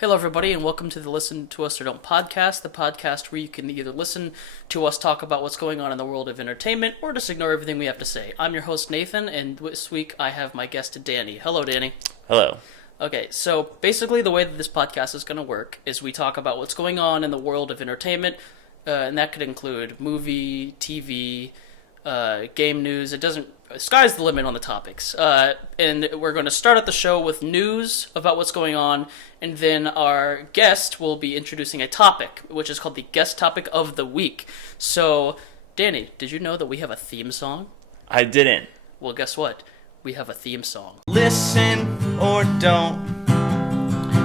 Hello, everybody, and welcome to the Listen to Us or Don't podcast, the podcast where you can either listen to us talk about what's going on in the world of entertainment or just ignore everything we have to say. I'm your host, Nathan, and this week I have my guest, Danny. Hello, Danny. Hello. Okay, so basically the way that this podcast is going to work is we talk about what's going on in the world of entertainment, and that could include movie, TV, game news. Sky's the limit on the topics. And we're going to start at the show with news about what's going on, and then our guest will be introducing a topic, which is called the guest topic of the week. So, Danny, did you know that we have a theme song? I didn't. Well, guess what? We have a theme song. Listen or don't,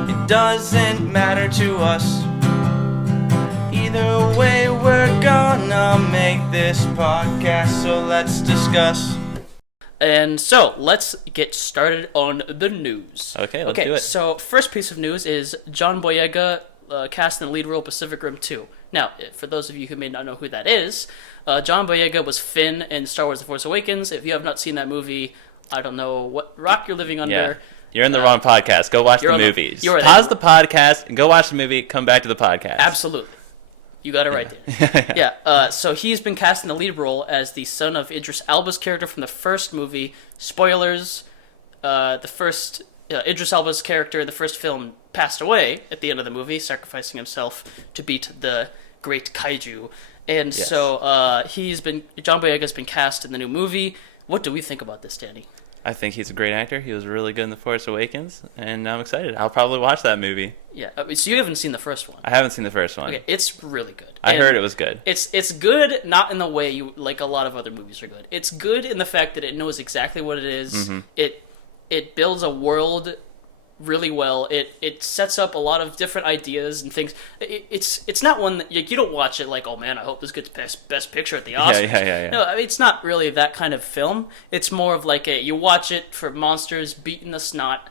it doesn't matter to us. Either way, we're gonna make this podcast, so let's discuss. And so, let's get started on the news. Okay, let's do it. So, first piece of news is John Boyega cast in the lead role Pacific Rim 2. Now, for those of you who may not know who that is, John Boyega was Finn in Star Wars The Force Awakens. If you have not seen that movie, I don't know what rock you're living under. Yeah. You're in the wrong podcast. Go watch the movies. Pause the podcast and go watch the movie. Come back to the podcast. Absolutely. You got it right there. Yeah. So he's been cast in the lead role as the son of Idris Elba's character from the first movie. Spoilers: Idris Elba's character in the first film passed away at the end of the movie, sacrificing himself to beat the great kaiju. And yes. So John Boyega's been cast in the new movie. What do we think about this, Danny? I think he's a great actor. He was really good in The Force Awakens, and I'm excited. I'll probably watch that movie. Yeah, so you haven't seen the first one. I haven't seen the first one. Okay, it's really good. I heard it was good. It's good, not in the way you like a lot of other movies are good. It's good in the fact that it knows exactly what it is. Mm-hmm. It builds a world really well. It sets up a lot of different ideas and things. It's not one that you don't watch it like, oh man, I hope this gets best picture at the Oscars. Yeah. No, it's not really that kind of film. It's more of like you watch it for monsters beating the snot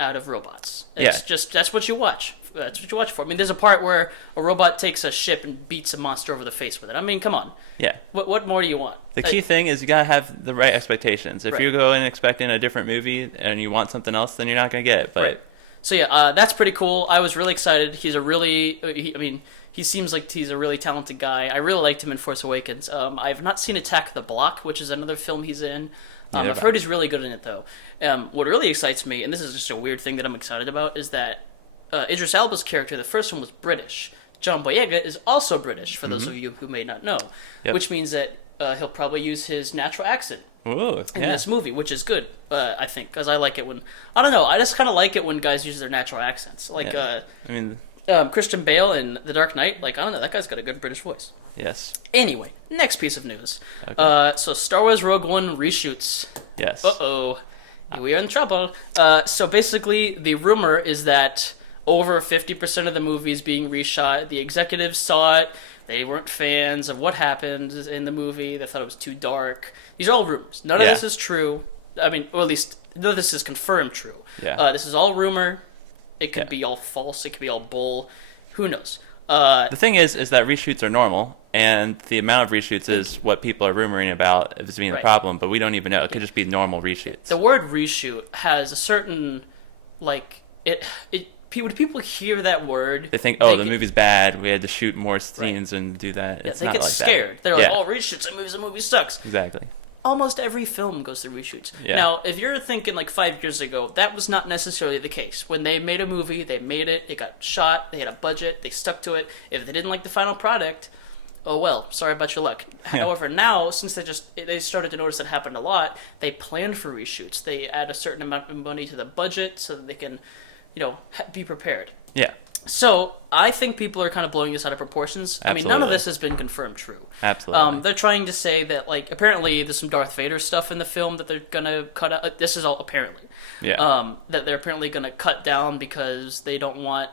out of robots. That's what you watch. That's what you watch for. I mean, there's a part where a robot takes a ship and beats a monster over the face with it. I mean, come on. Yeah. What more do you want? The key thing is you gotta have the right expectations. If right. you go in expecting a different movie and you want something else, then you're not gonna get it. But right. So yeah, that's pretty cool. I was really excited. He's a really, he seems like he's a really talented guy. I really liked him in Force Awakens. I've not seen Attack the Block, which is another film he's in. I've heard he's really good in it though. What really excites me, and this is just a weird thing that I'm excited about, is that Idris Elba's character, the first one, was British. John Boyega is also British, for those of you who may not know, which means that he'll probably use his natural accent in this movie, which is good, I think, because I like it when, I don't know, I just kind of like it when guys use their natural accents. Like, Christian Bale in The Dark Knight, like, I don't know, that guy's got a good British voice. Yes. Anyway, next piece of news. Okay. So Star Wars Rogue One reshoots. Yes. Uh-oh. We are in trouble. So basically, the rumor is that over 50% of the movie is being reshot. The executives saw it. They weren't fans of what happened in the movie. They thought it was too dark. These are all rumors. None of this is true. I mean, or at least none of this is confirmed true. Yeah. This is all rumor. It could be all false. It could be all bull. Who knows? The thing is that reshoots are normal, and the amount of reshoots is what people are rumoring about as being the problem, but we don't even know. It could just be normal reshoots. The word reshoot has a certain, like, when people hear that word, they think, the movie's bad, we had to shoot more scenes and do that. Yeah, it's they not get like scared. That. They're like, reshoots, that movie sucks. Exactly. Almost every film goes through reshoots. Yeah. Now, if you're thinking like 5 years ago, that was not necessarily the case. When they made a movie, they made it, it got shot, they had a budget, they stuck to it. If they didn't like the final product, oh well, sorry about your luck. However, now, since they started to notice that happened a lot, they plan for reshoots. They add a certain amount of money to the budget so that they can, be prepared. Yeah. So, I think people are kind of blowing this out of proportions. Absolutely. I mean, none of this has been confirmed true. Absolutely. They're trying to say that, like, apparently there's some Darth Vader stuff in the film that they're going to cut out. This is all apparently. Yeah. That they're apparently going to cut down because they don't want,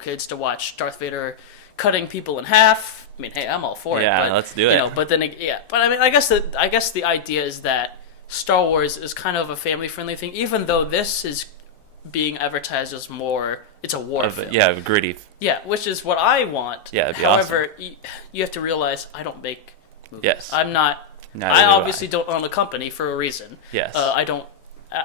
kids to watch Darth Vader cutting people in half. I mean, hey, I'm all for it. Yeah, but, let's do it. But then, But I mean, I guess the idea is that Star Wars is kind of a family-friendly thing, even though this is being advertised as more, it's a war film. Yeah, gritty. Yeah, which is what I want. Yeah, it'd be However, awesome. You have to realize I don't make movies. Yes. I'm not. Neither I do obviously don't own a company for a reason. Yes. I don't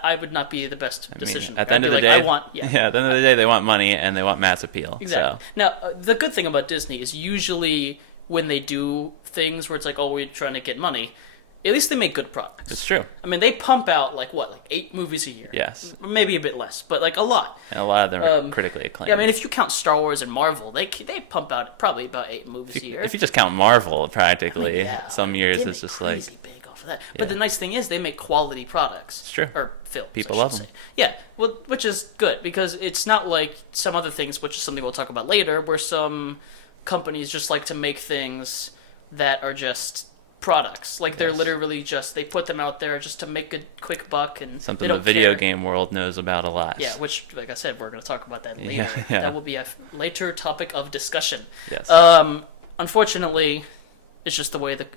I would not be the best decision. At the end of the day, at the end of the day, they want money and they want mass appeal. Exactly. So. Now, the good thing about Disney is usually when they do things where it's like, oh, we're trying to get money, at least they make good products. It's true. I mean, they pump out, like 8 movies a year? Yes. Maybe a bit less, but a lot. And a lot of them are critically acclaimed. Yeah, I mean, if you count Star Wars and Marvel, they pump out probably about 8 movies a year. If you just count Marvel, practically, some years it's just crazy big off of that. Yeah. But the nice thing is they make quality products. It's true. Or films, people love them. Yeah, well, which is good, because it's not like some other things, which is something we'll talk about later, where some companies just like to make things that are just products. They're literally just, they put them out there just to make a quick buck, and something the video game world knows about a lot. Yeah, which, like I said, we're going to talk about that later. Yeah. That will be a later topic of discussion. Yes. Unfortunately, it's just the way the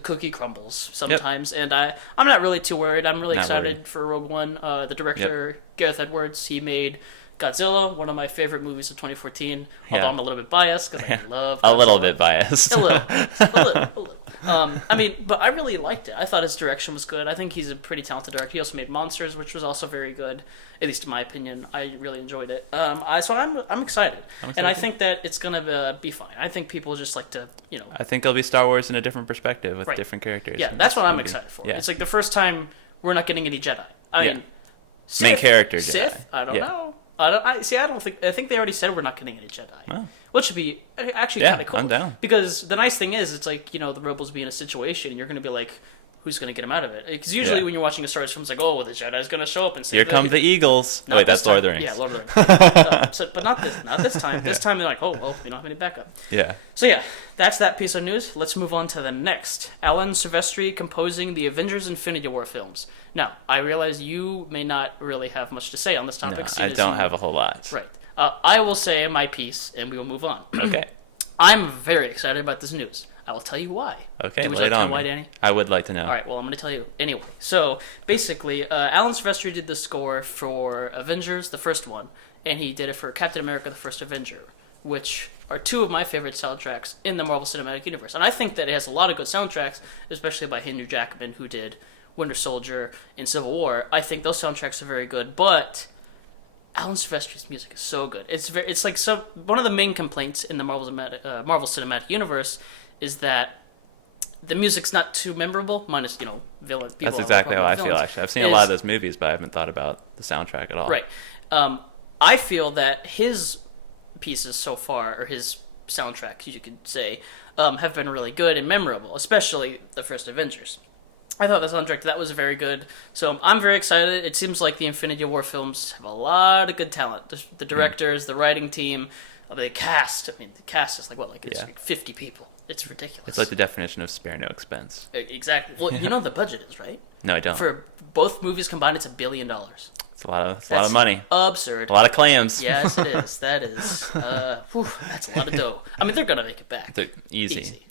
cookie crumbles sometimes, and I'm not really too worried. I'm really excited for Rogue One. The director, Gareth Edwards, he made Godzilla, one of my favorite movies of 2014. Although I'm a little bit biased because I love Godzilla. A little bit biased. A little. But I really liked it. I thought his direction was good. I think he's a pretty talented director. He also made Monsters, which was also very good, at least in my opinion. I really enjoyed it. So I'm excited, and I think that it's gonna be fine. I think people just like to, I think it'll be Star Wars in a different perspective with different characters. Yeah, that's what I'm excited for. Yeah. It's the first time we're not getting any Jedi. I mean, Sith, main character Jedi. Sith. I don't know. I think they already said we're not getting any Jedi. Oh. Which should be actually kind of cool. I'm down. Because the nice thing is, it's the rebels be in a situation, and you're going to be like, who's going to get them out of it? Because usually when you're watching a Star Wars film, it's like, oh, well, the Jedi's going to show up and save Here come the Eagles. Wait, that's Lord of the Rings. Yeah, Lord of the Rings. But not this time. This time they're like, oh, well, we don't have any backup. Yeah. So yeah, that's that piece of news. Let's move on to the next. Alan Silvestri composing the Avengers Infinity War films. Now, I realize you may not really have much to say on this topic. No, I don't have a whole lot. Right. I will say my piece, and we will move on. Okay. I'm very excited about this news. I will tell you why. Okay, would you like to know why, Danny? I would like to know. All right, well, I'm going to tell you anyway. So, basically, Alan Silvestri did the score for Avengers, the first one, and he did it for Captain America, the First Avenger, which are 2 of my favorite soundtracks in the Marvel Cinematic Universe. And I think that it has a lot of good soundtracks, especially by Hugh Jackman, who did Winter Soldier and Civil War. I think those soundtracks are very good, but Alan Silvestri's music is so good. It's one of the main complaints in the Marvel Cinematic Universe is that the music's not too memorable, minus villain. That's exactly how I feel. Actually, I've seen a lot of those movies, but I haven't thought about the soundtrack at all. Right. I feel that his pieces so far, or his soundtracks, you could say, have been really good and memorable, especially the first Avengers. I thought the soundtrack that was very good, so I'm very excited. It seems like the Infinity War films have a lot of good talent. The directors, the writing team, the cast. I mean, the cast is like 50 people. It's ridiculous. It's like the definition of spare no expense. Exactly. Well, you know the budget is, right? No, I don't. For both movies combined, it's $1 billion. It's a lot of money. Absurd. A lot of clams. Yes, it is. That is. That's a lot of dough. I mean, they're gonna make it back. They're easy.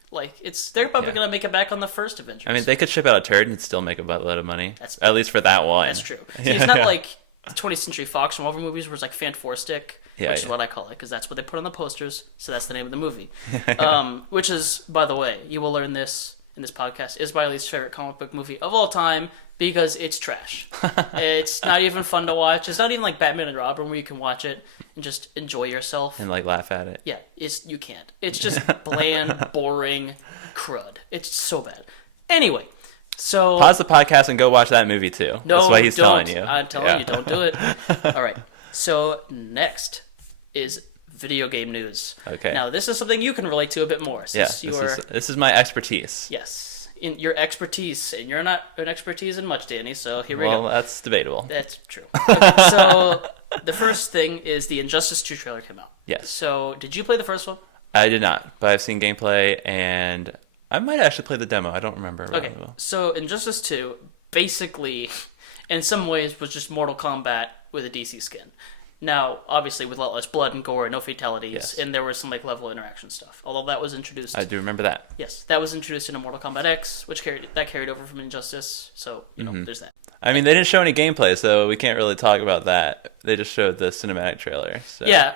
They're probably gonna make it back on the first Avengers. I mean, they could ship out a turd and still make a buttload of money. At least for that one. That's true. See, it's not like the 20th Century Fox Marvel movies where it's like Fan-4-Stick, which is what I call it, because that's what they put on the posters, so that's the name of the movie. Which is, by the way, you will learn this in this podcast, is my least favorite comic book movie of all time, because it's trash. It's not even fun to watch. It's not even like Batman and Robin, where you can watch it and just enjoy yourself. And laugh at it. Yeah, you can't. It's just bland, boring crud. It's so bad. Anyway, so... Pause the podcast and go watch that movie, too. No, that's what he's don't. telling you. I'm telling you, don't do it. All right. So, next is video game news. Okay. Now, this is something you can relate to a bit more. This is my expertise. Yes. In your expertise, and you're not an expertise in much, Danny, so here we go. Well, that's debatable. That's true. Okay, so, the first thing is the Injustice 2 trailer came out. Yes. So, did you play the first one? I did not, but I've seen gameplay, and I might actually play the demo. I don't remember. Okay, well. So Injustice 2, basically, in some ways, was just Mortal Kombat with a DC skin. Now, obviously, with a lot less blood and gore and no fatalities, and there was some level interaction stuff. Although that was introduced. I do remember that. Yes, that was introduced into Mortal Kombat X, which carried over from Injustice. So there's that. I mean, they didn't show any gameplay, so we can't really talk about that. They just showed the cinematic trailer. So yeah,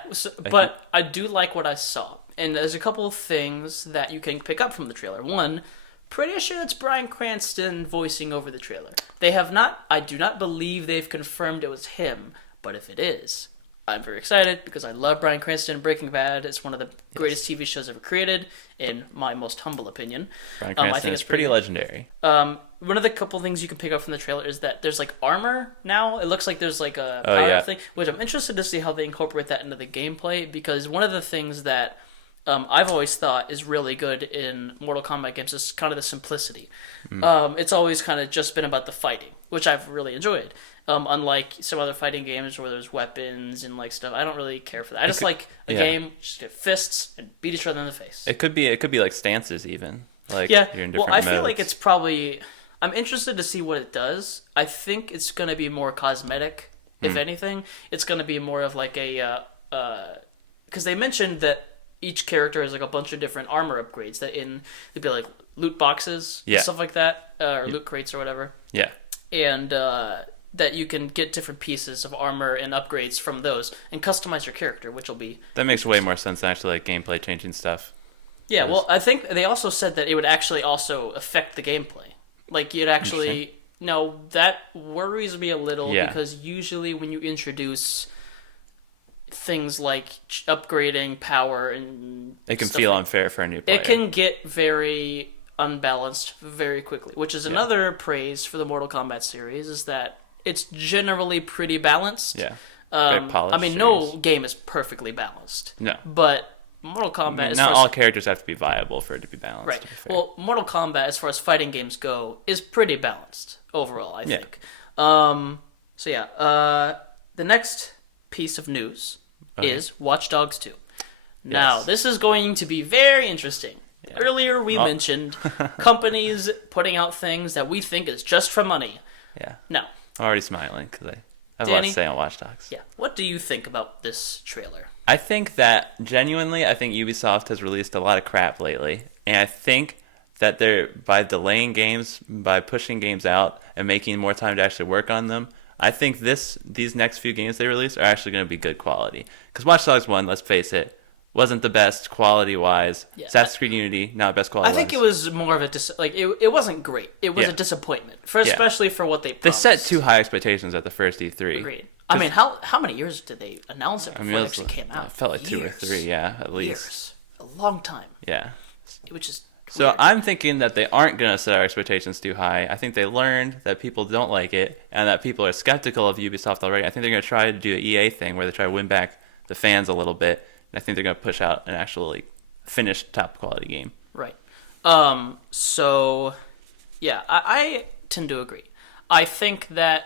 but I do like what I saw, and there's a couple of things that you can pick up from the trailer. One, pretty sure it's Bryan Cranston voicing over the trailer. I do not believe they've confirmed it was him, but if it is, I'm very excited because I love Bryan Cranston. Breaking Bad is one of the greatest TV shows ever created, in my most humble opinion. Bryan Cranston I think it's pretty legendary. One of the couple things you can pick up from the trailer is that there's like armor now. It looks like there's like a power thing, which I'm interested to see how they incorporate that into the gameplay, because one of the things that I've always thought is really good in Mortal Kombat games is kind of the simplicity. It's always kind of just been about the fighting, which I've really enjoyed. Unlike some other fighting games where there's weapons and like stuff, I don't really care for that. I just like a game, just get fists and beat each other in the face. It could be like stances even. Like yeah, you're in different well, I modes. feel like it's probably. I'm interested to see what it does. I think it's going to be more cosmetic, if anything. It's going to be more of like a because they mentioned that each character has like a bunch of different armor upgrades that they'd be like loot boxes, and stuff like that, or loot crates or whatever. Yeah, and that you can get different pieces of armor and upgrades from those and customize your character, which will be that makes way more sense than actually like gameplay changing stuff. Yeah, well, I think they also said that it would actually also affect the gameplay. Like, you'd actually... No, that worries me a little, because usually when you introduce things like upgrading power and it can feel unfair for a new player. It can get very unbalanced very quickly, which is another praise for the Mortal Kombat series, is that it's generally pretty balanced. Yeah, very polished I mean, no game is perfectly balanced. No. But Mortal Kombat... not all characters have to be viable for it to be balanced. Right. Well, Mortal Kombat, as far as fighting games go, is pretty balanced overall, I think. The next piece of news is Watch Dogs 2. Now, this is going to be very interesting. Yeah. Earlier, we mentioned companies putting out things that we think is just for money. Yeah. No. I'm already smiling because I have a lot to say on Watch Dogs. Yeah. What do you think about this trailer? I think that, genuinely, I think Ubisoft has released a lot of crap lately. And I think that by delaying games, by pushing games out, and making more time to actually work on them, I think these next few games they release are actually going to be good quality. Because Watch Dogs 1, let's face it, wasn't the best quality-wise. Yeah, Assassin's Creed Unity, not best quality-wise. I think it was more of a... it wasn't great. It was a disappointment, especially for what they promised. They set too high expectations at the first E3. Agreed. I mean, how many years did they announce it before it actually came out? It felt like 2 or 3, at least. Years. A long time. Yeah. Which is so weird. I'm thinking that they aren't going to set our expectations too high. I think they learned that people don't like it and that people are skeptical of Ubisoft already. I think they're going to try to do an EA thing where they try to win back the fans a little bit. And I think they're going to push out an actually finished top quality game. Right. So, yeah, I tend to agree. I think that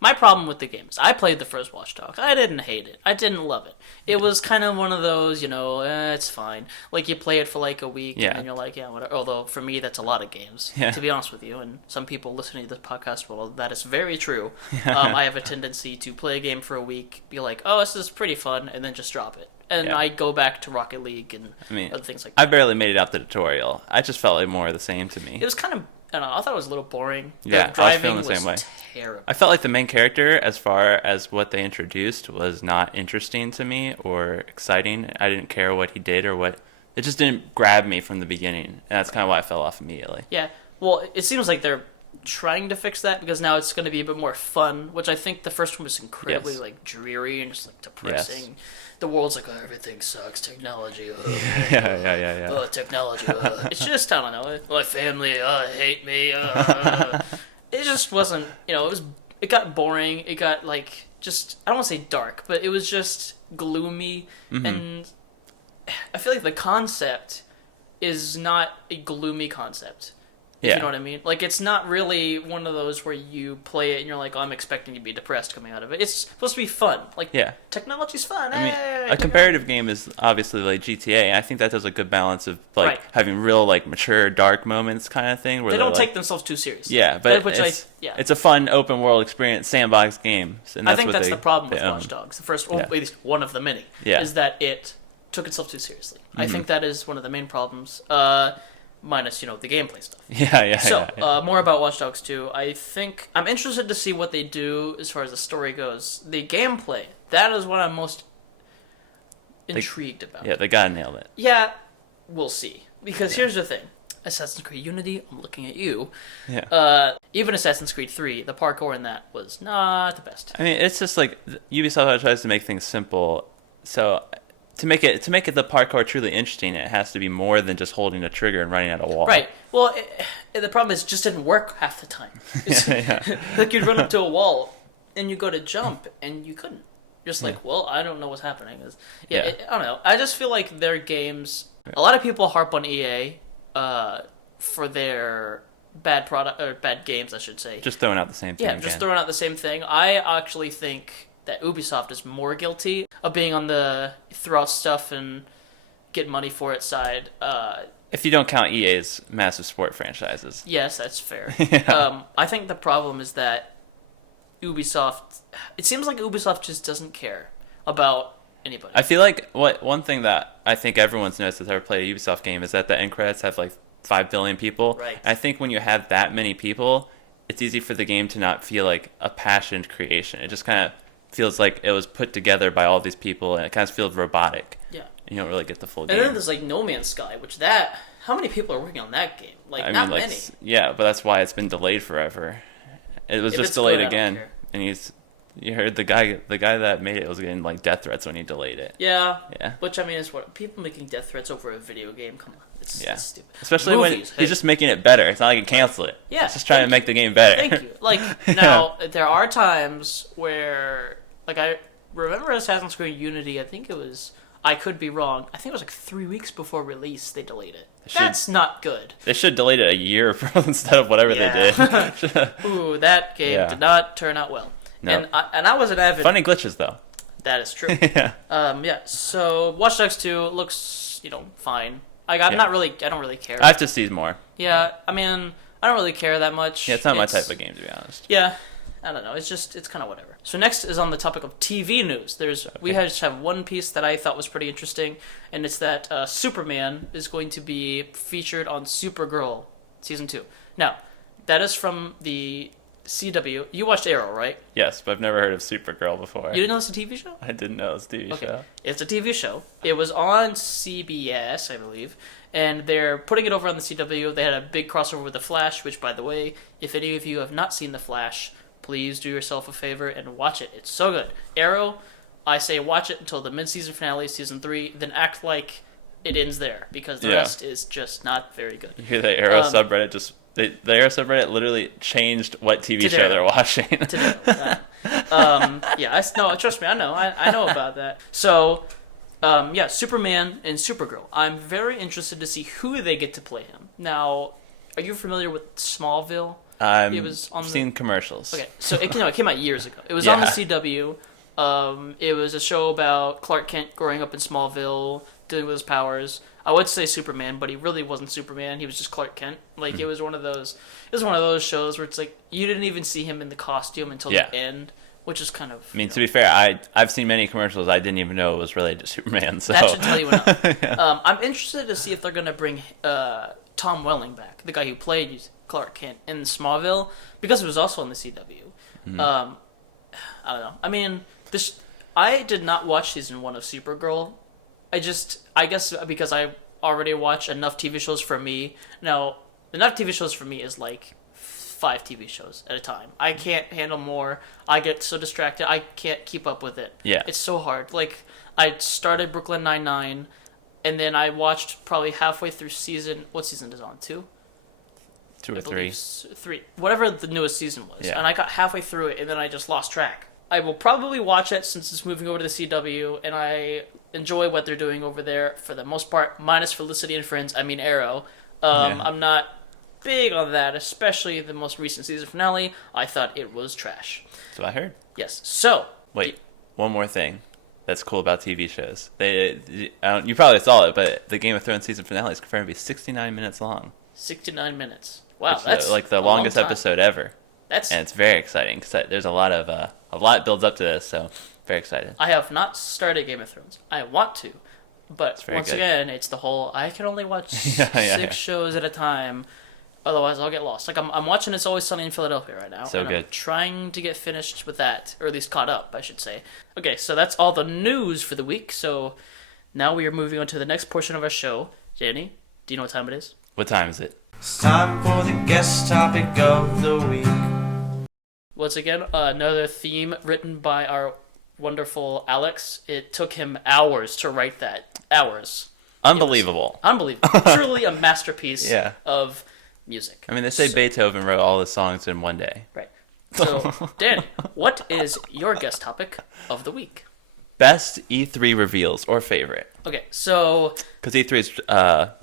my problem with the game is I played the first Watch Dogs. I didn't hate it. I didn't love it. It was kind of one of those, it's fine. Like, you play it for like a week, and then you're like, yeah, whatever. Although, for me, that's a lot of games, to be honest with you. And some people listening to this podcast, well, that is very true. I have a tendency to play a game for a week, be like, oh, this is pretty fun, and then just drop it. And I go back to Rocket League and other things like that. I barely made it out the tutorial. I just felt like more of the same to me. It was kind of... I don't know, I thought it was a little boring. Yeah, the driving I was feeling the same way. Terrible. I felt like the main character, as far as what they introduced, was not interesting to me or exciting. I didn't care what he did or what... It just didn't grab me from the beginning, and that's kind of why I fell off immediately. Yeah, well, it seems like they're trying to fix that because now it's going to be a bit more fun, which I think the first one was incredibly dreary and just depressing. Yes. The world's like, oh, everything sucks. Technology. Yeah. Oh, technology. It's just, I don't know. My family hate me. It just wasn't, it got boring. It got just, I don't want to say dark, but it was just gloomy. Mm-hmm. And I feel like the concept is not a gloomy concept. If you know what I mean? It's not really one of those where you play it and you're like, oh, I'm expecting to be depressed coming out of it. It's supposed to be fun. Technology's fun. I mean, a comparative game is obviously like GTA, and I think that does a good balance of having real mature dark moments kind of thing. Where they don't take themselves too seriously. Yeah, but it's a fun open world experience sandbox game. And I think that's the problem with Watch Dogs. The first, at least one of the many, is that it took itself too seriously. Mm-hmm. I think that is one of the main problems. Minus, the gameplay stuff. More about Watch Dogs 2. I think I'm interested to see what they do as far as the story goes. The gameplay, that is what I'm most intrigued about. Yeah, they gotta nail it. Yeah, we'll see. Because here's the thing. Assassin's Creed Unity, I'm looking at you. Yeah. Even Assassin's Creed 3, the parkour in that was not the best. I mean, it's just like Ubisoft tries to make things simple. So to make it the parkour truly interesting, it has to be more than just holding a trigger and running at a wall. Right. Well, the problem is it just didn't work half the time. Yeah. Like you'd run up to a wall and you go to jump and you couldn't. Just like, well, I don't know what's happening. I don't know. I just feel like their games. A lot of people harp on EA for their bad product or bad games, I should say. Just throwing out the same thing. Yeah, just throwing out the same thing. I actually think that Ubisoft is more guilty of being on the throw out stuff and get money for it side. If you don't count EA's massive sport franchises. Yes, that's fair. Yeah. I think the problem is that Ubisoft. It seems like Ubisoft just doesn't care about anybody. I feel like one thing that I think everyone's noticed that's ever played a Ubisoft game is that the end credits have like 5 billion people. Right. And I think when you have that many people, it's easy for the game to not feel like a passionate creation. It just kind of feels like it was put together by all these people, and it kind of feels robotic. Yeah. You don't really get the full And game. then there's like No Man's Sky, which how many people are working on that game? Like, I not mean, many. Yeah, but that's why it's been delayed forever. It was If just it's delayed good, I don't again, care. and you heard the guy that made it was getting like death threats when he delayed it. Yeah. Yeah. Which, I mean, is what people making death threats over a video game. Come on. It's stupid. Especially Movies, when he's just making it better. It's not like he can cancel it. Yeah, It's just trying to make the game better. Thank you. Like, now, there are times where, like, I remember Assassin's Creed Unity, I think it was, I could be wrong, I think it was like 3 weeks before release they delayed it. That's not good. They should delete it a year instead of whatever they did. Ooh, that game did not turn out well. No. And I was an avid... Funny glitches, though. That is true. Yeah. So Watch Dogs 2 looks, fine. I don't really care. I have to see more. Yeah, I mean, I don't really care that much. Yeah, it's not my type of game, to be honest. Yeah, I don't know. It's kind of whatever. So next is on the topic of TV news. We just have one piece that I thought was pretty interesting, and it's that Superman is going to be featured on Supergirl season 2. Now, that is from the CW. You watched Arrow, right? Yes, but I've never heard of Supergirl before. You didn't know it's a TV show? I didn't know it was a TV show. It's a TV show. It was on CBS, I believe, and they're putting it over on the CW. They had a big crossover with The Flash, which, by the way, if any of you have not seen The Flash, please do yourself a favor and watch it. It's so good. Arrow, I say watch it until the mid-season finale, season 3, then act like it ends there, because the rest is just not very good. You hear the Arrow subreddit the Arrow subreddit literally changed what TV show they're watching. No, trust me, I know about that. So, Superman and Supergirl. I'm very interested to see who they get to play him. Now, are you familiar with Smallville? I've seen commercials. Okay, so it came out years ago. It was on the CW. It was a show about Clark Kent growing up in Smallville, dealing with his powers. I would say Superman, but he really wasn't Superman. He was just Clark Kent. Like, it was one of those shows where it's like you didn't even see him in the costume until the end, which is kind of. I mean, to be fair, I've seen many commercials. I didn't even know it was related to Superman. So that should tell you enough. I'm interested to see if they're gonna bring Tom Welling back, the guy who played Clark Kent in Smallville, because it was also on the CW. Mm-hmm. I don't know. I mean, I did not watch season 1 of Supergirl. I guess because I already watch enough TV shows for me. Now, enough TV shows for me is like 5 TV shows at a time. I can't handle more. I get so distracted. I can't keep up with it. Yeah. It's so hard. Like, I started Brooklyn Nine-Nine, and then I watched probably halfway through what season is it on? 2? 2 or 3. 3. Whatever the newest season was. Yeah. And I got halfway through it, and then I just lost track. I will probably watch it since it's moving over to the CW, and I enjoy what they're doing over there for the most part, minus Felicity and Friends, Arrow. I'm not big on that, especially the most recent season finale. I thought it was trash. That's what I heard. Yes. So. Wait, one more thing that's cool about TV shows. You probably saw it, but the Game of Thrones season finale is confirmed to be 69 minutes long. 69 minutes. Wow, Which that's is like the longest episode ever. And it's very exciting because there's a lot builds up to this, so very excited. I have not started Game of Thrones. I want to, but once again, it's the whole I can only watch 6 shows at a time, otherwise I'll get lost. Like I'm watching It's Always Sunny in Philadelphia right now. So good. I'm trying to get finished with that, or at least caught up, I should say. Okay, so that's all the news for the week. So now we are moving on to the next portion of our show. Danny, do you know what time it is? What time is it? It's time for the guest topic of the week. Once again, another theme written by our wonderful Alex. It took him hours to write that. Hours. Unbelievable. Unbelievable. Truly a masterpiece Yeah. of music. I mean, they say Beethoven wrote all the songs in one day. Right. So, Danny, what is your guest topic of the week? Best E3 reveals or favorite? Okay, so... Because E3 is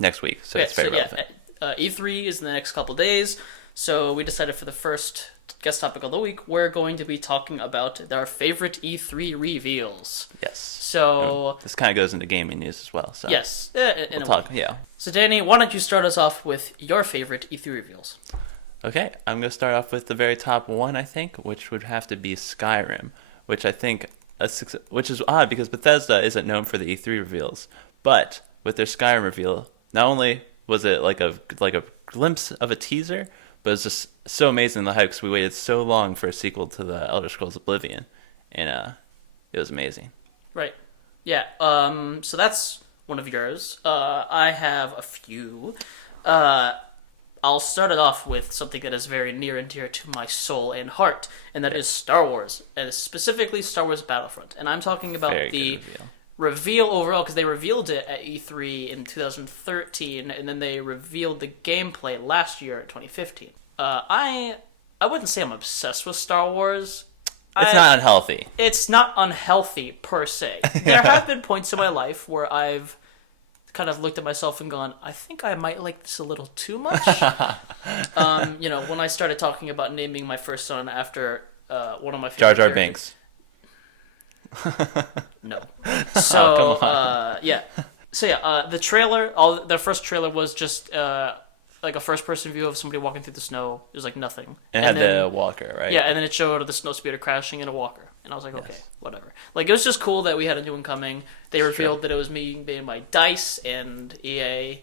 next week, so it's very relevant. E3 is in the next couple days, so we decided for the first guest topic of the week, we're going to be talking about our favorite E3 reveals. Yes. So... This kind of goes into gaming news as well. So Yes. we'll talk, yeah. So, Danny, why don't you start us off with your favorite E3 reveals? Okay, I'm going to start off with the very top one, I think, which would have to be Skyrim, which I think... which is odd because Bethesda isn't known for the E3 reveals, but with their Skyrim reveal, not only was it like a glimpse of a teaser, but it was just so amazing the hype because we waited so long for a sequel to the Elder Scrolls Oblivion, and it was amazing. Right. Yeah. So that's one of yours. I have a few. I'll start it off with something that is very near and dear to my soul and heart, and that is Star Wars, and specifically Star Wars Battlefront. And I'm talking about Very the good reveal overall, because they revealed it at E3 in 2013, and then they revealed the gameplay last year in 2015. I wouldn't say I'm obsessed with Star Wars. It's not unhealthy. It's not unhealthy per se. There have been points in my life where I've kind of looked at myself and gone, I think I might like this a little too much. When I started talking about naming my first son after one of my favorite Jar Jar characters. Binks. No. So, come on. the trailer, the first trailer was just like a first-person view of somebody walking through the snow. It was like nothing. It had the walker, right? Yeah, and then it showed the snowspeeder crashing in a walker. And I was like, okay, Yes. whatever. Like, it was just cool that we had a new one coming. They revealed that it was made by DICE and EA,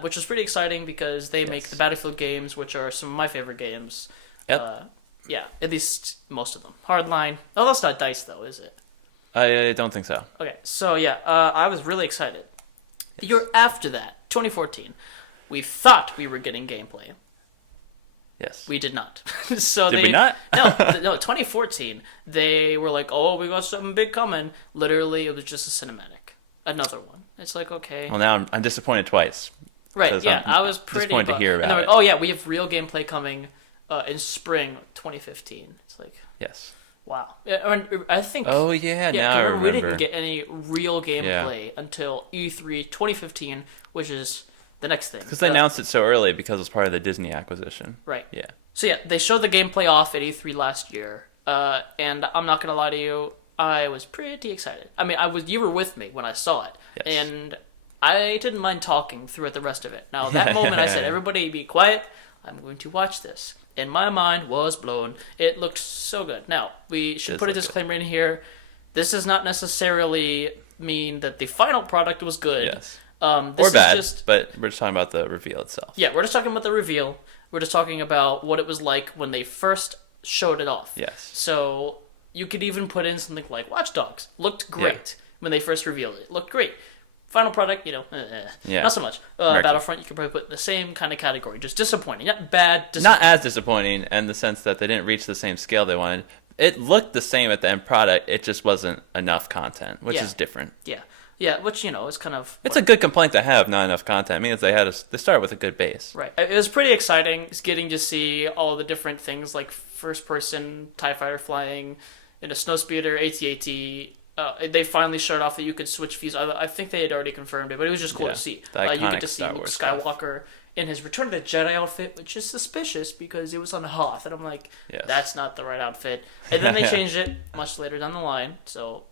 which was pretty exciting because they make the Battlefield games, which are some of my favorite games. Yep. Yeah, at least most of them. Hardline. Oh, that's not DICE, though, is it? I don't think so. Okay, so yeah, I was really excited. The year after that, 2014, we thought we were getting gameplay. Yes. We did not. So Did we not? No, 2014, they were like, oh, we got something big coming. Literally, it was just a cinematic. Another one. It's like, okay. Well, now I'm disappointed twice. Right, yeah, I was pretty disappointed to hear and about they're it. like, oh, yeah, we have real gameplay coming in spring 2015. It's like, Yes. wow. Yeah, I think... Oh, yeah, now I remember, remember. we didn't get any real gameplay until E3 2015, which is the next thing. Because they announced it so early because it was part of the Disney acquisition. Right. Yeah. So yeah, they showed the gameplay off at E3 last year, and I'm not gonna lie to you, I was pretty excited. I mean, you were with me when I saw it, Yes. and I didn't mind talking throughout the rest of it. Now, that moment I said, everybody be quiet, I'm going to watch this. And my mind was blown. It looked so good. Now, we should put a disclaimer in here. This does not necessarily mean that the final product was good. Yes. This Or bad, is just, but we're just talking about the reveal itself. yeah, we're just talking about the reveal. We're just talking about what it was like when they first showed it off. Yes. So you could even put in something like Watch Dogs. Looked great when they first revealed it. Looked great. Final product, not so much. Battlefront, you could probably put in the same kind of category. Just disappointing. Not bad, disappointing. Not as disappointing in the sense that they didn't reach the same scale they wanted. It looked the same at the end product. It just wasn't enough content, which is different. Yeah. Yeah, which, is kind of... It's a good complaint to have, not enough content. It means they started with a good base. Right. It was pretty exciting. It's getting to see all the different things like first-person TIE fighter flying, a snowspeeder, AT-AT. They finally showed off that you could switch views. I think they had already confirmed it, but it was just cool to see. You get to see Luke Skywalker in his Return of the Jedi outfit, which is suspicious because it was on Hoth, and I'm like, that's not the right outfit. And then they changed it much later down the line, so...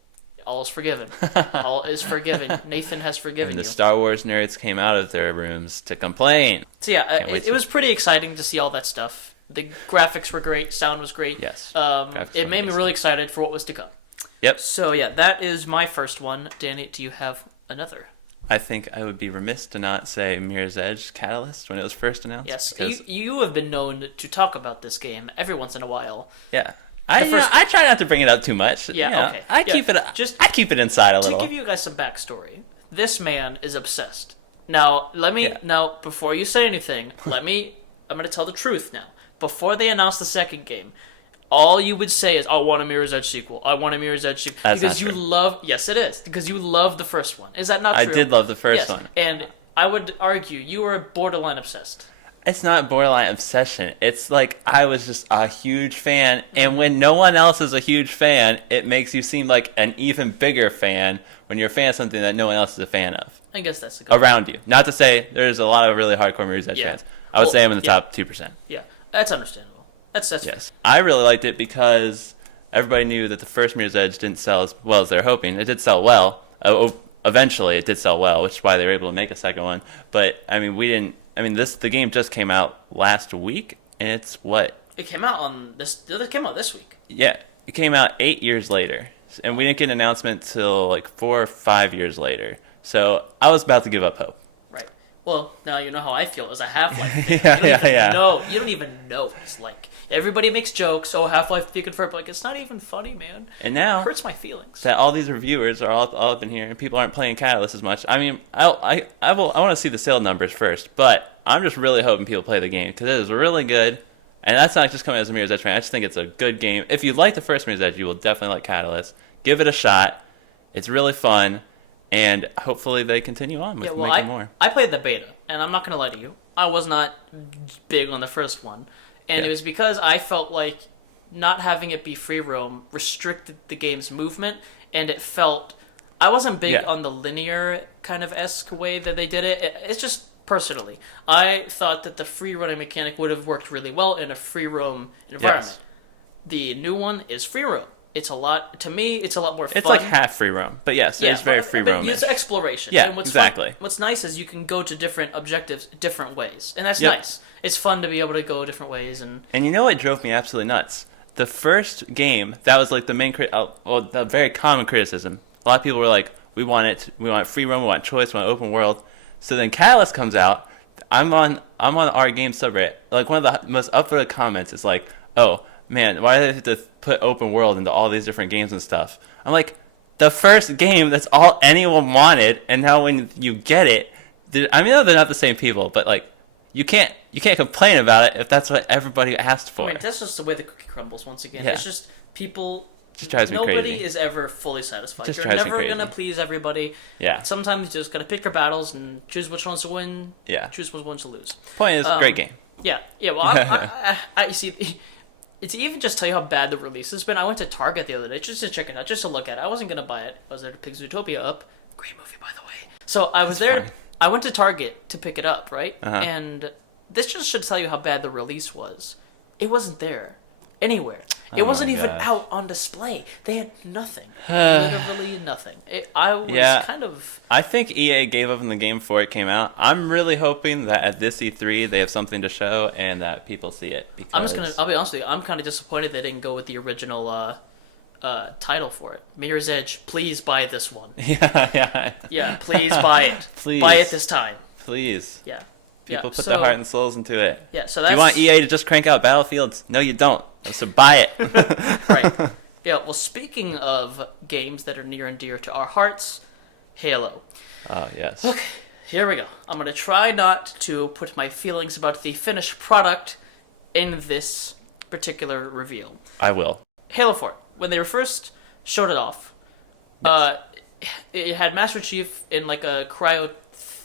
all is forgiven. All is forgiven. Nathan has forgiven and the you. Star Wars nerds came out of their rooms to complain. So yeah, it was pretty exciting to see all that stuff. The graphics were great. Sound was great. Yes. It made me really excited for what was to come. Yep. So yeah, that is my first one. Danny, do you have another? I think I would be remiss to not say Mirror's Edge Catalyst when it was first announced. Yes, you have been known to talk about this game every once in a while. Yeah. I try not to bring it up too much. Yeah, okay. I keep it inside a little. To give you guys some backstory, this man is obsessed. Now, let me... Yeah. Now, before you say anything, I'm going to tell the truth now. Before they announced the second game, all you would say is, I want a Mirror's Edge sequel. I want a Mirror's Edge sequel. That's because not you true. love... Yes, it is. Because you love the first one. Is that not I true? did love the first Yes. one. And I would argue you were borderline obsessed. It's not borderline obsession. It's like I was just a huge fan, and when no one else is a huge fan, it makes you seem like an even bigger fan when you're a fan of something that no one else is a fan of. I guess that's a good Around you. Not to say there's a lot of really hardcore Mirror's Edge Yeah. fans. I would Well, say I'm in the yeah. top 2%. Yeah, that's understandable. That's Yes. I really liked it because everybody knew that the first Mirror's Edge didn't sell as well as they were hoping. It did sell well. Eventually, it did sell well, which is why they were able to make a second one. But, I mean, the game just came out last week, and it's what? It came out on this. It came out this week. Yeah, it came out 8 years later, and we didn't get an announcement till like 4 or 5 years later. So I was about to give up hope. Right. Well, now you know how I feel as a Half-Life. Yeah. You don't even know. It's like everybody makes jokes. Oh, Half-Life beacon for it. But like it's not even funny, man. And now It hurts my feelings. that all these reviewers are all up in here, and people aren't playing Catalyst as much. I mean, I want to see the sale numbers first, but I'm just really hoping people play the game because it is really good. And that's not just coming as a Mirror's Edge fan. I just think it's a good game. If you like the first Mirror's Edge, you will definitely like Catalyst. Give it a shot. It's really fun, and hopefully they continue on with making more. I played the beta, and I'm not going to lie to you. I was not big on the first one. And Yeah. it was because I felt like not having it be free roam restricted the game's movement, and it felt... I wasn't big Yeah. on the linear kind of esque way that they did it. It's just... Personally, I thought that the free running mechanic would have worked really well in a free roam environment. Yes. The new one is free roam. It's a lot, to me, it's a lot more fun. It's like half free roam, but yes, it's very free roam. It's exploration. Yeah, and what's exactly. Fun, what's nice is you can go to different objectives different ways, and that's Yep. nice. It's fun to be able to go different ways, and And you know what drove me absolutely nuts? The first game, that was like the main, the very common criticism. A lot of people were like, we want free roam, we want choice, we want open world. So then Catalyst comes out. I'm on our game subreddit. Like one of the most upvoted comments is like, "Oh man, why do they have to put open world into all these different games and stuff?" I'm like, the first game, that's all anyone wanted, and now when you get it, I mean, they're not the same people, but like, you can't complain about it if that's what everybody asked for. I mean, that's just the way the cookie crumbles. Once again, Yeah. it's just people. Just drives me Nobody crazy. is ever fully satisfied. Just You're drives me never crazy. gonna please everybody. Yeah. Sometimes you just gotta pick your battles and choose which ones to win. Yeah. Choose which ones to lose. Point is, great game. Yeah. Well, I see. To even just tell you how bad the release has been, I went to Target the other day just to check it out, just to look at it. I wasn't gonna buy it. I was there to pick Zootopia up. Great movie, by the way. So I was there. fine. I went to Target to pick it up, right? Uh-huh. And this just should tell you how bad the release was. It wasn't there anywhere. It Oh wasn't my even gosh. out on display. They had nothing. Literally nothing. I was Yeah. kind of... I think EA gave up on the game before it came out. I'm really hoping that at this E3 they have something to show and that people see it. Because I'll be honest with you, I'm kind of disappointed they didn't go with the original title for it. Mirror's Edge, please buy this one. yeah, Yeah, please buy it. Please. Buy it this time. please. Yeah. People yeah. put so, their heart and souls into it. Yeah, so Do that's... you want EA to just crank out Battlefields? No, you don't. So buy it. Right. Yeah, well, speaking of games that are near and dear to our hearts, Halo. Oh, yes. Okay, here we go. I'm going to try not to put my feelings about the finished product in this particular reveal. I will. Halo 4, when they were first showed it off, it had Master Chief in like a cryo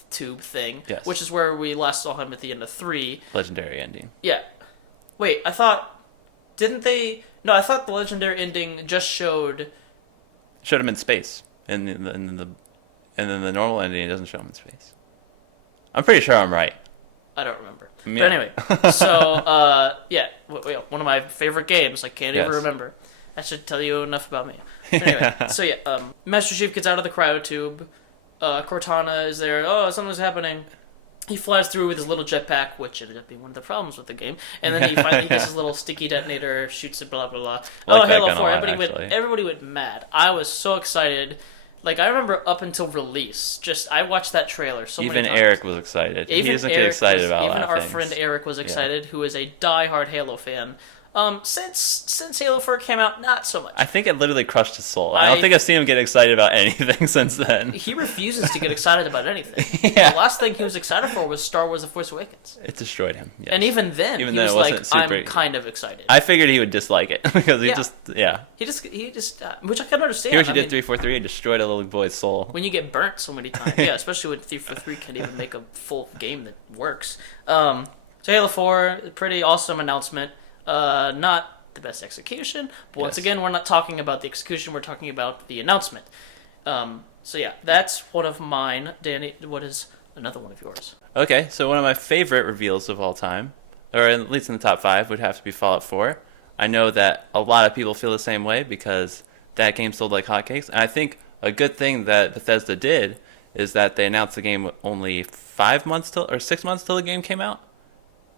tube thing, Yes. which is where we last saw him at the end of 3. Legendary ending. Yeah. Wait, I thought... Didn't they... No, I thought the legendary ending just showed... Showed him in space. And then the normal ending, it doesn't show him in space. I'm pretty sure I'm right. I don't remember. Yeah. But anyway, so, yeah, one of my favorite games. I can't even Yes. remember. That should tell you enough about me. Anyway, so yeah, Master Chief gets out of the cryotube. Cortana is there. Oh, something's happening. He flies through with his little jetpack, which ended up being one of the problems with the game. And then he finally gets his little sticky detonator, shoots it, blah, blah, blah. I like that Halo gun a 4. lot, Everybody went mad. I was so excited. Like, I remember up until release, I watched that trailer so many Even times. Eric was excited. He doesn't get Eric excited was- about a Even lot of our things. friend Eric was excited, who is a die-hard Halo fan. Since Halo 4 came out, not so much. I think it literally crushed his soul. I don't think I've seen him get excited about anything since then. He refuses to get excited about anything. Yeah. The last thing he was excited for was Star Wars: The Force Awakens. It destroyed him. Yes. And even then, he was like, "I'm kind of excited." I figured he would dislike it because he just which I can understand. Here's what you did 343. It destroyed a little boy's soul. When you get burnt so many times, yeah, especially when 343 can't even make a full game that works. So Halo 4, pretty awesome announcement. Not the best execution, but once again, we're not talking about the execution, we're talking about the announcement. So yeah, that's one of mine. Danny, what is another one of yours? Okay, so one of my favorite reveals of all time, or at least in the top 5, would have to be Fallout 4. I know that a lot of people feel the same way because that game sold like hotcakes, and I think a good thing that Bethesda did is that they announced the game only 6 months till the game came out.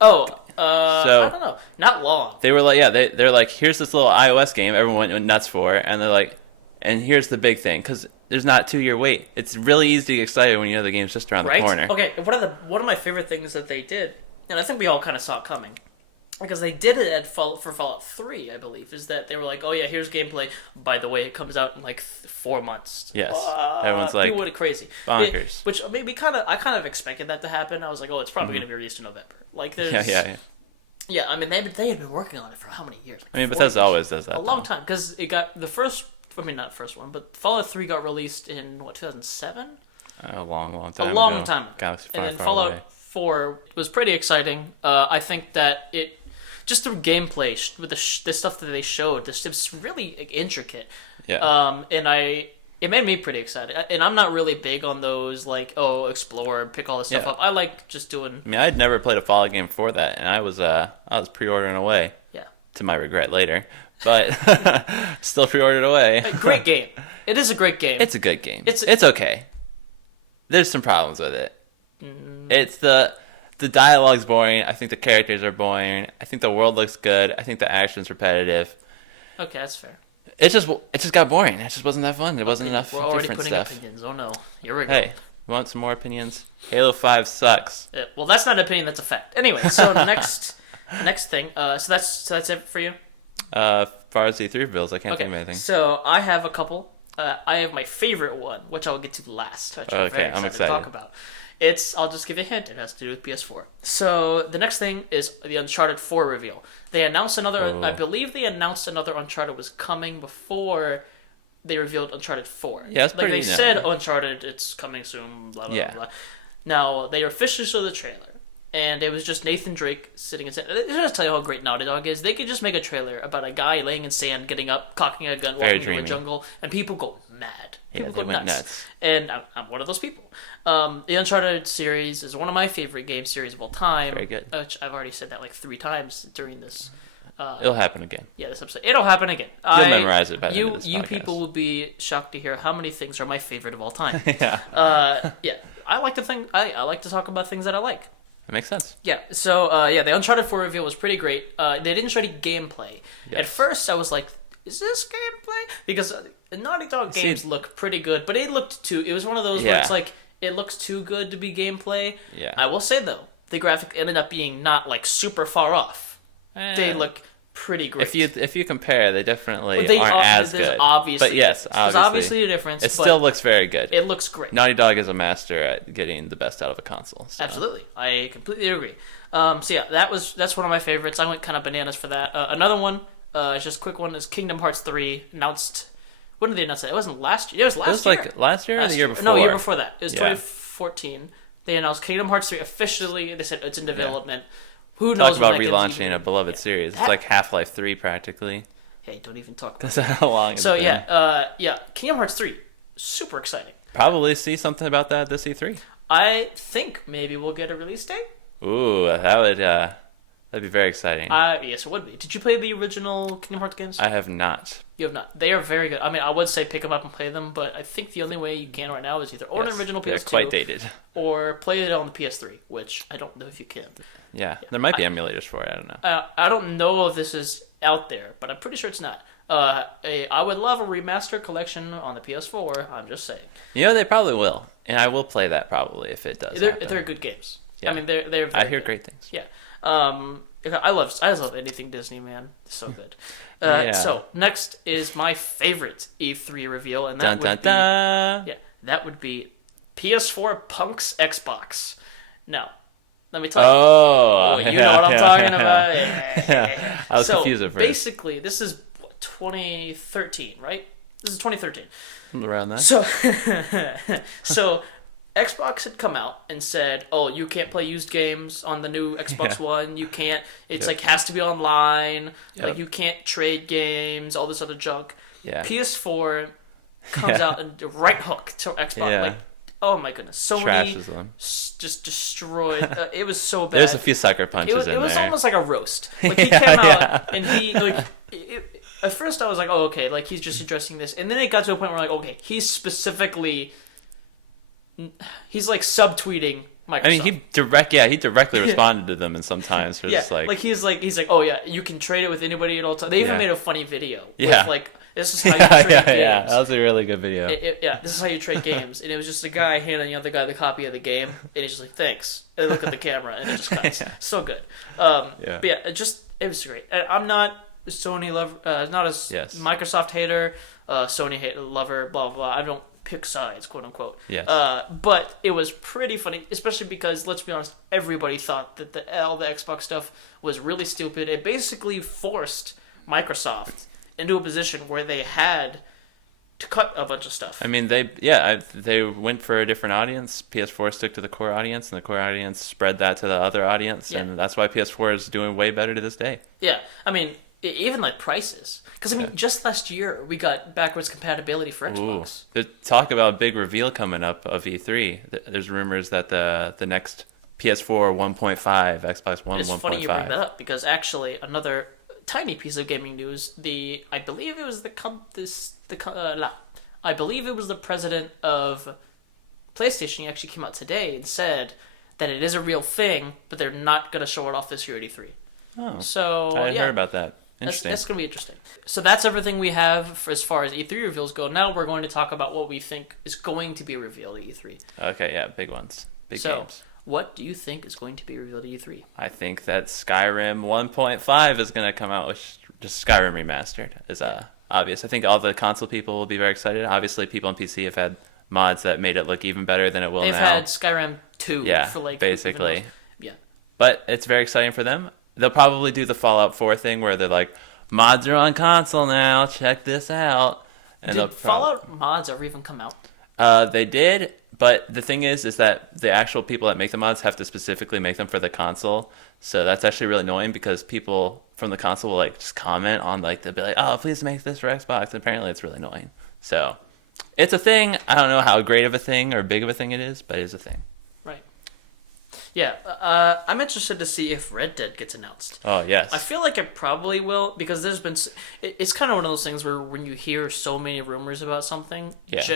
So, I don't know. Not long. They were like, they're like, here's this little iOS game everyone went nuts for, and they're like, and here's the big thing, because there's not a 2-year wait. It's really easy to get excited when you know the game's just around the corner. Okay, one of my favorite things that they did, and I think we all kind of saw it coming, because they did it for Fallout 3, I believe, is that they were like, oh yeah, here's gameplay. By the way, it comes out in like 4 months. Yes, everyone's like, people went crazy, bonkers. Which I mean, I kind of expected that to happen. I was like, oh, it's probably going to be released in November. Like, there's yeah. I mean, they had been working on it for how many years? Like, I mean, Bethesda always does that. A long time, because it got the first. I mean, not the first one, but Fallout 3 got released in 2007. A long time ago. A long time ago. Galaxy and then far Fallout away. 4 was pretty exciting. I think that it just the gameplay with the stuff that they showed, it was really intricate. Yeah. And it made me pretty excited. And I'm not really big on those, like, explore, pick all this stuff up. I like just doing... I mean, I'd never played a Fallout game before that, and I was pre-ordering away. Yeah. To my regret later. But still pre-ordered away. A great game. It is a great game. It's a good game. It's okay. There's some problems with it. It's the dialogue's boring. I think the characters are boring. I think the world looks good. I think the action's repetitive. Okay, that's fair. It just got boring. It just wasn't that fun. It wasn't enough We're already different putting stuff. opinions. Oh no, here we go. Hey, you want some more opinions? Halo 5 sucks. Well, that's not an opinion. That's a fact. Anyway, so next thing. So that's it for you. As far as the E3 bills, I can't think of anything. So I have a couple. I have my favorite one, which I'll get to last. Which I'm excited to talk about. I'll just give you a hint. It has to do with PS4. So the next thing is the Uncharted 4 reveal. They announced another. I believe they announced another Uncharted was coming before they revealed Uncharted 4. Yeah, it's pretty. They said Uncharted, it's coming soon. Blah blah blah. Now they officially showed the trailer. And it was just Nathan Drake sitting in sand. It just tell you how great Naughty Dog is. They could just make a trailer about a guy laying in sand, getting up, cocking a gun, walking through a jungle, and people go mad. People go nuts. And I'm one of those people. The Uncharted series is one of my favorite game series of all time. Very good. Which I've already said that like 3 times during this. It'll happen again. Yeah, this episode. It'll happen again. You'll memorize it by the end of this podcast. You people will be shocked to hear how many things are my favorite of all time. Yeah. Yeah. I like to talk about things that I like. That makes sense. Yeah, so, the Uncharted 4 reveal was pretty great. They didn't show any gameplay. Yes. At first, I was like, is this gameplay? Because Naughty Dog games look pretty good, but it was one of those where it's like, it looks too good to be gameplay. Yeah. I will say, though, the graphic ended up being not, like, super far off. They look pretty great. If you compare, they definitely aren't as good. Obviously, but yes, there's obviously a difference. It still looks very good. It looks great. Naughty Dog is a master at getting the best out of a console. So. Absolutely, I completely agree. That's one of my favorites. I went kind of bananas for that. Another one, just a quick one, is Kingdom Hearts 3 announced. When did they announce it? It wasn't last year. It was last year. Like last year or the year before? No, year before that. It was 2014. They announced Kingdom Hearts 3 officially. They said it's in development. Yeah. Who knows? Talk about relaunching a beloved series. It's like Half-Life 3 practically. Hey, don't even talk about That's how long it's been. Kingdom Hearts 3, super exciting. Probably see something about that this E3. I think maybe we'll get a release date. Ooh, that'd be very exciting. Yes, it would be. Did you play the original Kingdom Hearts games? I have not. You have not. They are very good. I mean, I would say pick them up and play them, but I think the only way you can right now is either own an original PS2. They're quite dated. Or play it on the PS3, which I don't know if you can. Yeah, there might be emulators for it. I don't know. I don't know if this is out there, but I'm pretty sure it's not. I would love a remaster collection on the PS4. I'm just saying. You know, they probably will, and I will play that probably if it does. They're good games. Yeah. I mean, they're. I hear great things. Yeah. I just love anything Disney, man. It's so good. Yeah. So next is my favorite E3 reveal, and that Dun, would dun, dun. be that would be PS4 Punk's Xbox. Now, let me tell you. Oh, You know what I'm talking about. Yeah. I was confused at first. Basically, this is 2013, right? This is 2013. Around that. So Xbox had come out and said, "Oh, you can't play used games on the new Xbox One. You can't. It's like has to be online. Like you can't trade games. All this other junk." Yeah. PS4 comes out and right hook to Xbox. Yeah. Like, oh my goodness, Sony Trashes them. just destroyed. It was so bad. There's a few sucker punches in there. It was almost like a roast. Like he came out and he like. At first, I was like, "Oh, okay." Like he's just addressing this, and then it got to a point where, like, okay, he's like subtweeting Microsoft. I mean, he directly responded to them, and sometimes they're just like, he's like, "Oh yeah, you can trade it with anybody at all times." They even made a funny video. Yeah. With, like, this is how you trade games. Yeah, that was a really good video. This is how you trade games, and it was just a guy handing the other guy the copy of the game, and he's just like, "Thanks," and they look at the camera, and it just cuts. So good. But yeah, it was great. I'm not a Sony lover, not a Microsoft hater, Sony lover, blah blah blah. I don't pick sides, quote unquote. Yes. But it was pretty funny, especially because, let's be honest, everybody thought that all the Xbox stuff was really stupid. It basically forced Microsoft into a position where they had to cut a bunch of stuff. I mean, they went for a different audience. PS4 stuck to the core audience, and the core audience spread that to the other audience, and that's why PS4 is doing way better to this day. Yeah, I mean, even like prices. Because, I mean, just last year, we got backwards compatibility for Xbox. There's talk about a big reveal coming up of E3. There's rumors that the next PS4 1.5, Xbox One 1.5. It's funny you bring that up, because actually, another tiny piece of gaming news, I believe it was the president of PlayStation. He actually came out today and said that it is a real thing, but they're not going to show it off this year at E3. Oh, so I hadn't heard about that. Interesting. That's going to be interesting. So that's everything we have as far as E3 reveals go. Now we're going to talk about what we think is going to be revealed at E3. Okay, yeah, big ones. Big games. What do you think is going to be revealed at E3? I think that Skyrim 1.5 is going to come out with just Skyrim Remastered. Is obvious. I think all the console people will be very excited. Obviously, people on PC have had mods that made it look even better than it will now. They've had Skyrim 2 for like... basically. Yeah. But it's very exciting for them. They'll probably do the Fallout 4 thing where they're like, mods are on console now, check this out. And did Fallout mods ever even come out? They did, but the thing is that the actual people that make the mods have to specifically make them for the console. So that's actually really annoying because people from the console will like just comment on like, they'll be like, "Oh, please make this for Xbox." And apparently it's really annoying. So it's a thing. I don't know how great of a thing or big of a thing it is, but it is a thing. Right. Yeah, I'm interested to see if Red Dead gets announced. Oh, yes. I feel like it probably will, because there's been... It's kind of one of those things where when you hear so many rumors about something...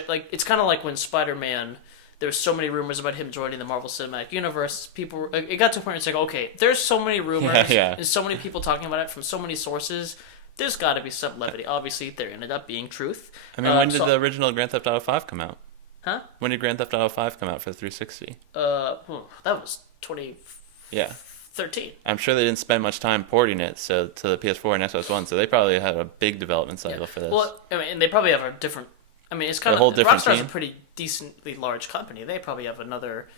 Like, it's kind of like when Spider-Man... There were so many rumors about him joining the Marvel Cinematic Universe. People... It got to a point where it's like, okay, there's so many rumors and so many people talking about it from so many sources... There's got to be some levity. Obviously, there ended up being truth. I mean, when did the original Grand Theft Auto 5 come out? Huh? When did Grand Theft Auto 5 come out for the 360? That was 2013. I'm sure they didn't spend much time porting it to the PS4 and Xbox One, so they probably had a big development cycle for this. Well, I mean, and they probably have a different... I mean, it's kind of... Rockstar's a pretty decently large company. They probably have another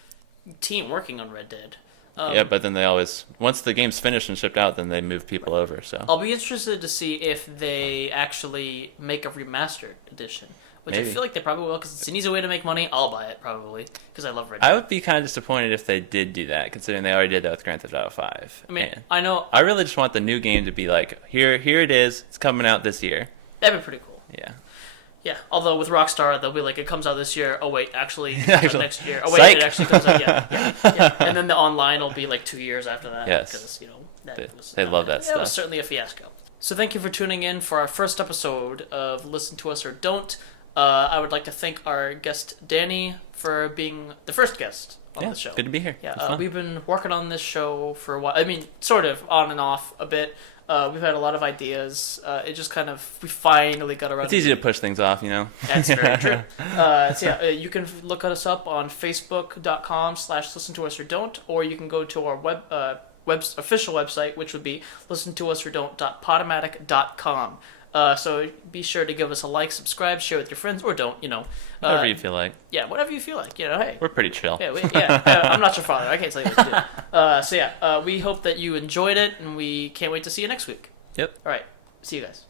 team working on Red Dead. But then they always... Once the game's finished and shipped out, then they move people over, so... I'll be interested to see if they actually make a remastered edition. Which maybe. I feel like they probably will, because it's an easy way to make money. I'll buy it, probably, because I love Red Dead. I would be kind of disappointed if they did do that, considering they already did that with Grand Theft Auto 5. I mean, I know... I really just want the new game to be like, here it is, it's coming out this year. That'd be pretty cool. Yeah. Yeah, although with Rockstar, they'll be like, it comes out this year. Oh, wait, actually, next year. Oh, wait, Psych. It actually comes out, yeah. And then the online will be like 2 years after that. Yes. Because, they love that stuff. It was certainly a fiasco. So thank you for tuning in for our first episode of Listen to Us or Don't. I would like to thank our guest, Danny, for being the first guest on the show. Good to be here. Yeah, we've been working on this show for a while. I mean, sort of on and off a bit. We've had a lot of ideas. It just kind of, we finally got around. It's easy to push things off, you know? That's very true. You can look us up on facebook.com/listen to us or don't, or you can go to our official website, which would be listentousordon't.podomatic.com. So be sure to give us a like, subscribe, share with your friends, or don't, Whatever you feel like. Yeah, whatever you feel like, hey. We're pretty chill. Yeah, I'm not your father. I can't tell you what to do. We hope that you enjoyed it, and we can't wait to see you next week. Yep. All right, see you guys.